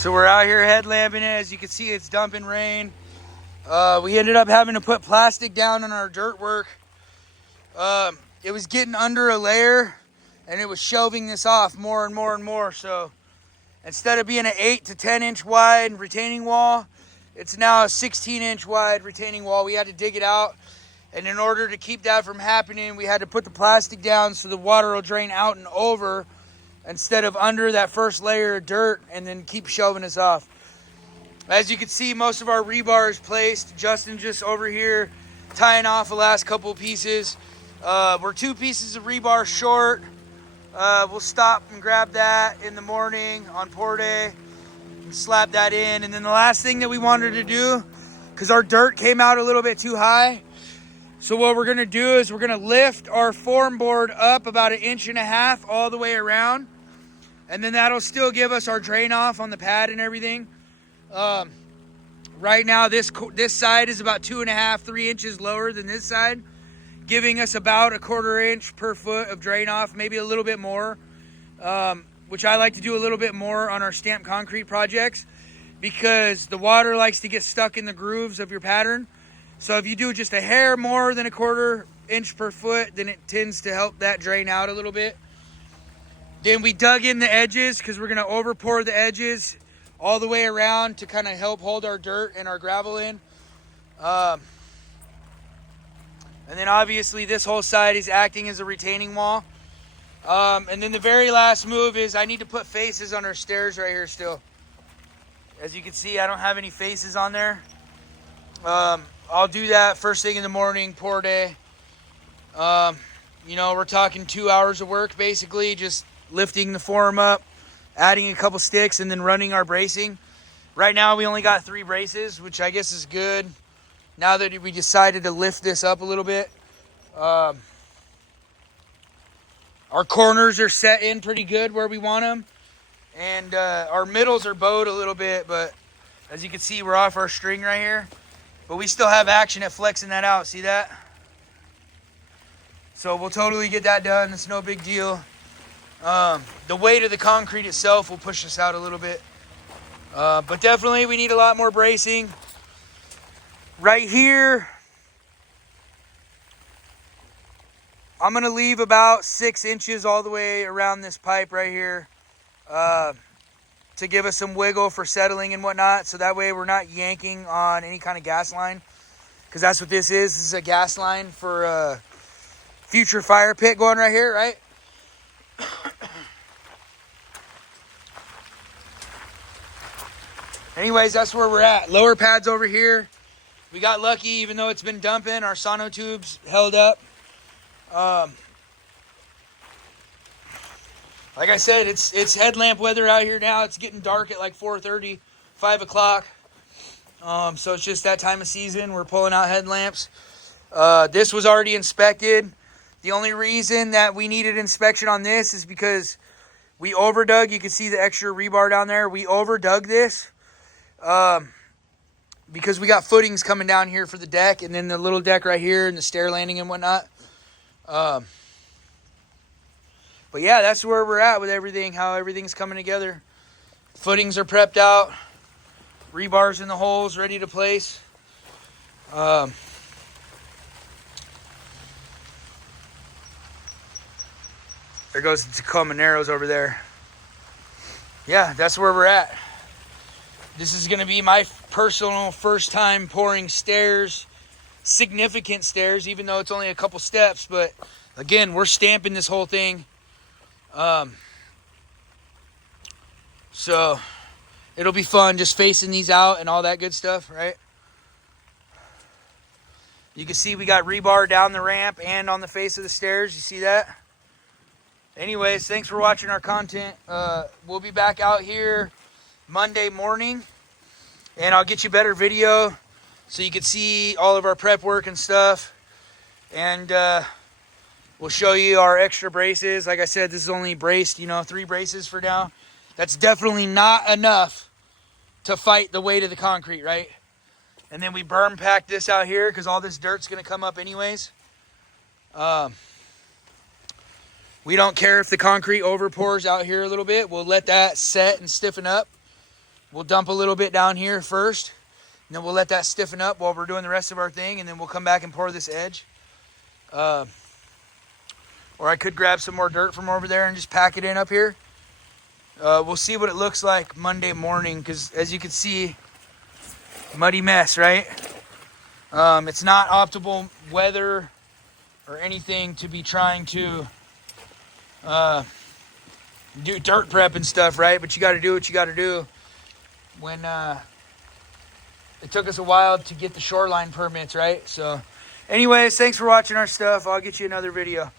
So we're out here headlamping it. As you can see, it's dumping rain. We ended up having to put plastic down on our dirt work. It was getting under a layer and it was shelving this off more and more and more. So instead of being an 8 to 10 inch wide retaining wall, it's now a 16 inch wide retaining wall. We had to dig it out. And in order to keep that from happening, we had to put the plastic down so the water will drain out and over instead of under that first layer of dirt and then keep shelving us off. As you can see, most of our rebar is placed. Justin just over here tying off the last couple pieces. We're 2 pieces of rebar short. We'll stop and grab that in the morning on pour day and slap that in. And then the last thing that we wanted to do, because our dirt came out a little bit too high, so what we're gonna do is we're gonna lift our form board up about 1.5 inches all the way around. And then that'll still give us our drain off on the pad and everything. Right now, this side is about 2.5, 3 inches lower than this side, giving us about 1/4 inch per foot of drain off, maybe a little bit more, which I like to do a little bit more on our stamped concrete projects because the water likes to get stuck in the grooves of your pattern. So if you do just a hair more than 1/4 inch per foot, then it tends to help that drain out a little bit. Then we dug in the edges because we're going to over pour the edges all the way around to kind of help hold our dirt and our gravel in. And then obviously this whole side is acting as a retaining wall. And then the very last move is I need to put faces on our stairs right here still. As you can see, I don't have any faces on there. I'll do that first thing in the morning, pour day. You know, we're talking 2 hours of work basically, just lifting the form up, adding a couple sticks, and then running our bracing. Right now we only got 3 braces, which I guess is good. Now that we decided to lift this up a little bit. Our corners are set in pretty good where we want them. And our middles are bowed a little bit, but as you can see, we're off our string right here. But we still have action at flexing that out. See that? So we'll totally get that done. It's no big deal. The weight of the concrete itself will push us out a little bit. But definitely we need a lot more bracing. Right here, I'm going to leave about 6 inches all the way around this pipe right here to give us some wiggle for settling and whatnot. So that way we're not yanking on any kind of gas line. Because that's what this is. This is a gas line for a future fire pit going right here, right? Anyways, that's where we're at. Lower pads over here. We got lucky, even though it's been dumping. Our sonotubes held up. Like I said, it's headlamp weather out here now. It's getting dark at like 4:30, 5 o'clock. So it's just that time of season. We're pulling out headlamps. This was already inspected. The only reason that we needed inspection on this is because we overdug. You can see the extra rebar down there. We overdug this because we got footings coming down here for the deck, and then the little deck right here and the stair landing and whatnot. But yeah, that's where we're at with everything, how everything's coming together. Footings are prepped out. Rebar's in the holes, ready to place. There goes the Tacoma Narrows over there. Yeah, that's where we're at. This is going to be my personal first time pouring stairs, significant stairs, even though it's only a couple steps. But again, we're stamping this whole thing. So it'll be fun just facing these out and all that good stuff, right? You can see we got rebar down the ramp and on the face of the stairs. You see that? Anyways, thanks for watching our content. We'll be back out here Monday morning, and I'll get you better video so you can see all of our prep work and stuff. And we'll show you our extra braces. Like I said, this is only braced, 3 braces for now. That's definitely not enough to fight the weight of the concrete, right? And then we berm pack this out here because all this dirt's going to come up anyways. We don't care if the concrete overpours out here a little bit. We'll let that set and stiffen up. We'll dump a little bit down here first, and then we'll let that stiffen up while we're doing the rest of our thing, and then we'll come back and pour this edge. Or I could grab some more dirt from over there and just pack it in up here. We'll see what it looks like Monday morning, because as you can see, muddy mess, right? It's not optimal weather or anything to be trying to do dirt prep and stuff, right? But you got to do what you got to do. When it took us a while to get the shoreline permits, right? So anyways, thanks for watching our stuff. I'll get you another video.